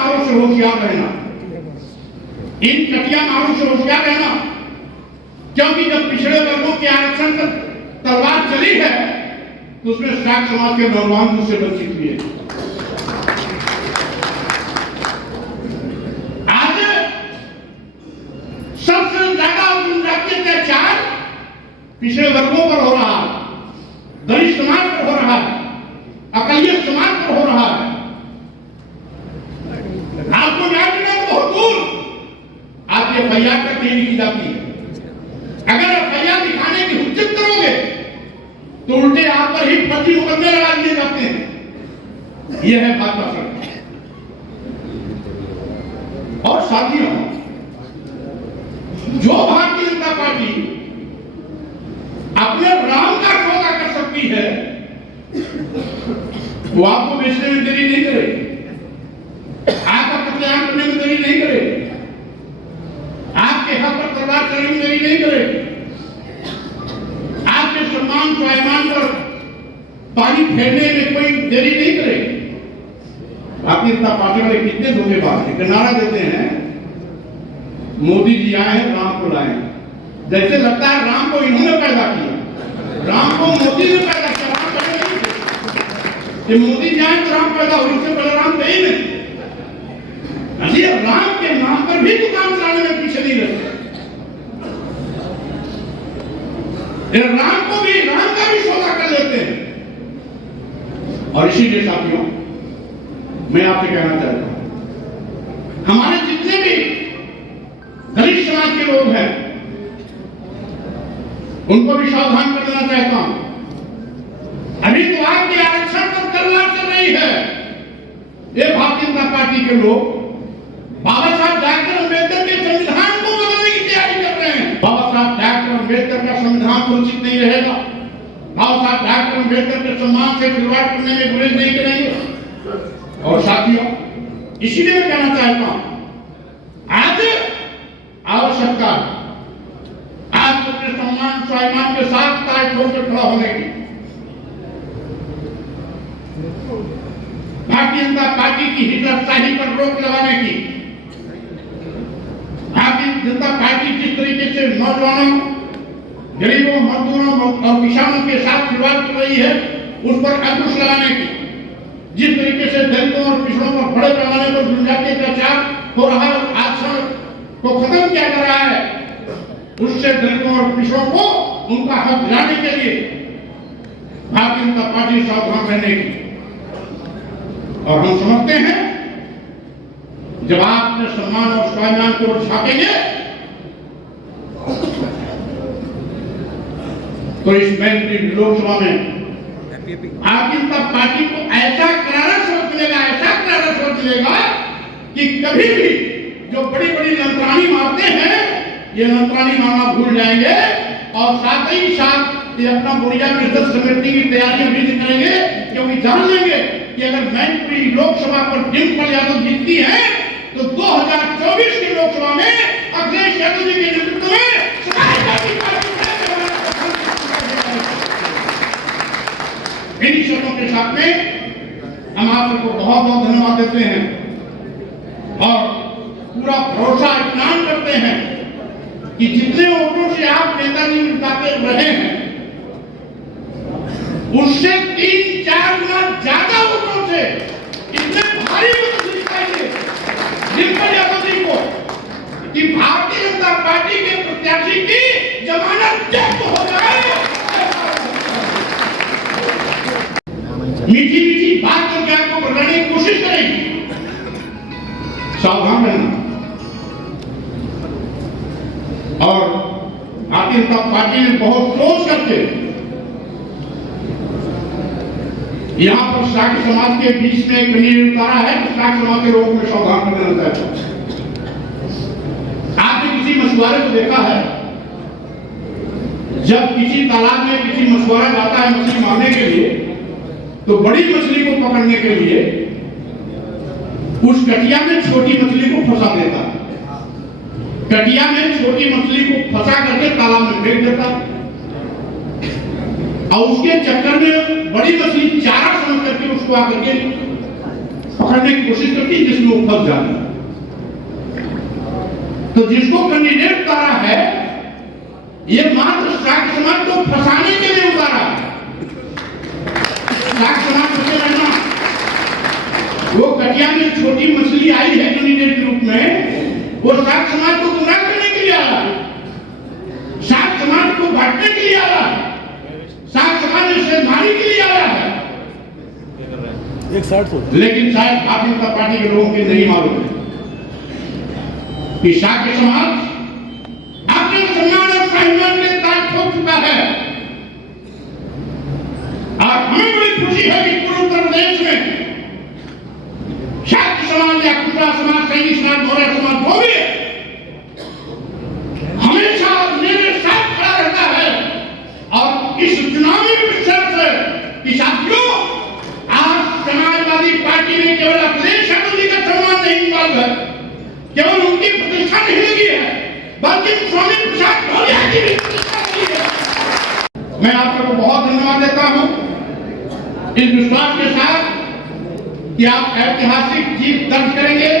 मारों से होशियार रहना, इन कटिया मारों से होशियार रहना, क्योंकि जब पिछड़े वर्गों के आरक्षण पर तलवार चली है तो उसमें शाक्त समाज के नौजवान उससे वंचित हुए। आज सबसे ज्यादा जनजातीय अत्याचार पिछड़े वर्गों पर हो रहा है, दलित समाज पर हो रहा है, अकलियत समाज पर हो रहा है। आपको न्याय मिलना बहुत दूर, आपकी एफआईआर तक नहीं लिखी जाती है। अगर एफआईआर दिखाने की हुज्जत करोगे तो उल्टे आप पर ही फर्जी मुकदमे लगा दिए जाते हैं। यह है बात का फर्क। और साथियों, जो भारतीय जनता पार्टी अपने राम का सौदा कर सकती है वो आपको बेचने में देरी नहीं करेगी, आपका कत्लेआम करने में देरी नहीं करेगी, आपके हक पर तलवार चलने में देरी नहीं करेगी, आपके सम्मान स्वाभिमान पर पानी फेरने में कोई देरी नहीं करेगी। भारतीय जनता पार्टी वाले कितने धोखेबाज हैं, नारा देते हैं मोदी जी आए हैं राम को लाए, जैसे लगता है राम को इन्होंने पैदा किया, राम को मोदी ने पैदा किया, राम पैदा नहीं किया। मोदी जी आए तो राम पैदा हो, इससे पहले राम थे ही नहीं। राम के नाम पर भी दुकान चलाने में पीछे नहीं रहते। राम का भी सौदा कर लेते हैं। और इसीलिए साथियों, मैं आपसे कहना चाहता हूं, हमारे जितने भी दलित समाज के लोग हैं उनको भी सावधान कर देना चाहता हूं। अभी तो आपके आरक्षण पर तलवार चल रही है। ये भारतीय जनता पार्टी के लोग बाबा साहब डॉक्टर अम्बेडकर के संविधान को बदलने की तैयारी कर रहे हैं। बाबा साहब डॉक्टर अम्बेडकर का संविधान सुरक्षित नहीं रहेगा, बाबा साहब डॉक्टर अम्बेडकर के सम्मान से खिलवाड़ करने में गुरेज नहीं करेंगे। और साथियों, इसीलिए मैं कहना चाहता हूं, आज आवश्यकता आज अपने सम्मान स्वाभिमान के साथ ताज ठोक कर खड़ा होने की, भारतीय जनता पार्टी की हिटलरशाही पर रोक लगाने की। भारतीय जनता पार्टी जिस तरीके से नौजवानों, गरीबों, मजदूरों और किसानों के साथ खिलवाड़ कर रही है उस पर अंकुश लगाने की, जिस तरीके से दलितों और पिछड़ों पर बड़े पैमाने पर जनजातीय अत्याचार हो रहा है, आरक्षण को खत्म किया जा रहा है, उससे दलितों और पिछड़ों को उनका हक दिलाने के लिए भारतीय जनता पार्टी सावधान रहने की। और हम समझते हैं जब आप अपने सम्मान और स्वाभिमान को छापेंगे तो इस मैत्री लोकसभा में भारतीय जनता पार्टी को ऐसा करारा शब्द मिलेगा, ऐसा करारा शब्द मिलेगा कि कभी भी जो बड़ी बड़ी लंतरानी मारते हैं ये लंतरानी मारना भूल जाएंगे और साथ ही साथ ये अपना बुढ़िया की इज्जत समेटने की तैयारियां भी करेंगे, क्योंकि जान लेंगे कि अगर मैनपुरी लोकसभा पर डिम्पल यादव जीतती है तो 2024 की लोकसभा में अखिलेश यादव जी के नेतृत्व में इन्हीं शब्दों के साथ में हम आप सबको बहुत बहुत धन्यवाद देते हैं और पूरा भरोसा इत्मीनान करते हैं कि जितने वोटों से आप नेताजी जिताते रहे हैं उससे 3-4 गुना ज्यादा वोटों से इतने भारी मत जिताइए डिम्पल यादव जी को कि भारतीय जनता पार्टी के प्रत्याशी की जमानत जब्त हो जाए। मीठी मीठी बात करके आपको बढ़ाने की कोशिश करेगी, सावधान रहना। और भारतीय जनता पार्टी ने बहुत सोच करके यहां पर शाक्त समाज के बीच में एक कहीं उतारा है तो शाक्त समाज के लोगों में सावधान करना चाहता है। आपने किसी मछुआरे को देखा है, जब किसी तालाब में किसी मछुआरा जाता है मछली मारने के लिए तो बड़ी मछली को पकड़ने के लिए उस कटिया में छोटी मछली को फंसा देता है, कटिया में छोटी मछली को फंसा करके तालाब में फेंक देता और उसके चक्कर में बड़ी मछली चारा समझ करके उसको आकर के पकड़ने की कोशिश करती है जिसमें वो फंस जाता है। तो जिसको कैंडिडेट उतारा है ये मात्र शाक्य समाज को फंसाने के लिए उतारा है। शाक्य समाज बचे रहना, वो कटिया में छोटी मछली आई है कैंडिडेट के रूप में, वो शाक्य समाज को गुमराह करने के लिए आया, शाक्य समाज को बांटने के लिए आया, शाक्य समाज में शेरधारी के लिए आया है। लेकिन शायद भारतीय जनता पार्टी के लोगों के नहीं मालूम है कि शाक्य समाज अपने सम्मान और स्वाभिमान के ताज ठोक चुका है। और हमें बड़ी खुशी है कि पूरे उत्तर प्रदेश में शाक्य समाज या कुटरा समाज, सैनी समाज, मौर्य समाज जो भी है हमेशा मेरे साथ खड़ा रहता है। और इस चुनावी परिषद से कि साथियों आज समाजवादी पार्टी ने केवल अखिलेश यादव जी का सम्मान नहीं मांगा, केवल उनकी प्रतिष्ठा नहीं लगी है, बल्कि स्वामी प्रसाद मौर्य की भी प्रतिष्ठा लगी है। मैं आप सबको बहुत धन्यवाद देता हूं इस विश्वास के साथ कि आप ऐतिहासिक जीत दर्ज करेंगे,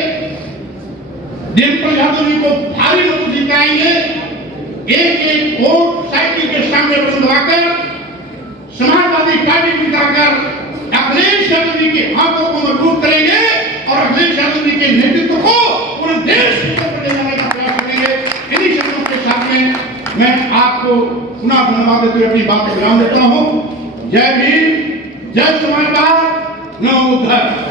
डिम्पल यादव जी को भारी मत जिताएंगे, एक एक वोट साइकिल के सामने बंधवाकर समाजवादी पार्टी को जिताकर अखिलेश यादव जी के हाथों को मजबूत करेंगे और अखिलेश यादव जी के नेतृत्व को पूरे देश में ले जाने का प्रयास करेंगे। इन्हीं शब्दों के साथ में मैं आपको पुनः धन्यवाद देते हुए अपनी बात को विराम देता हूं। जय भीम, जय समाजवाद, नमो बुद्धाय।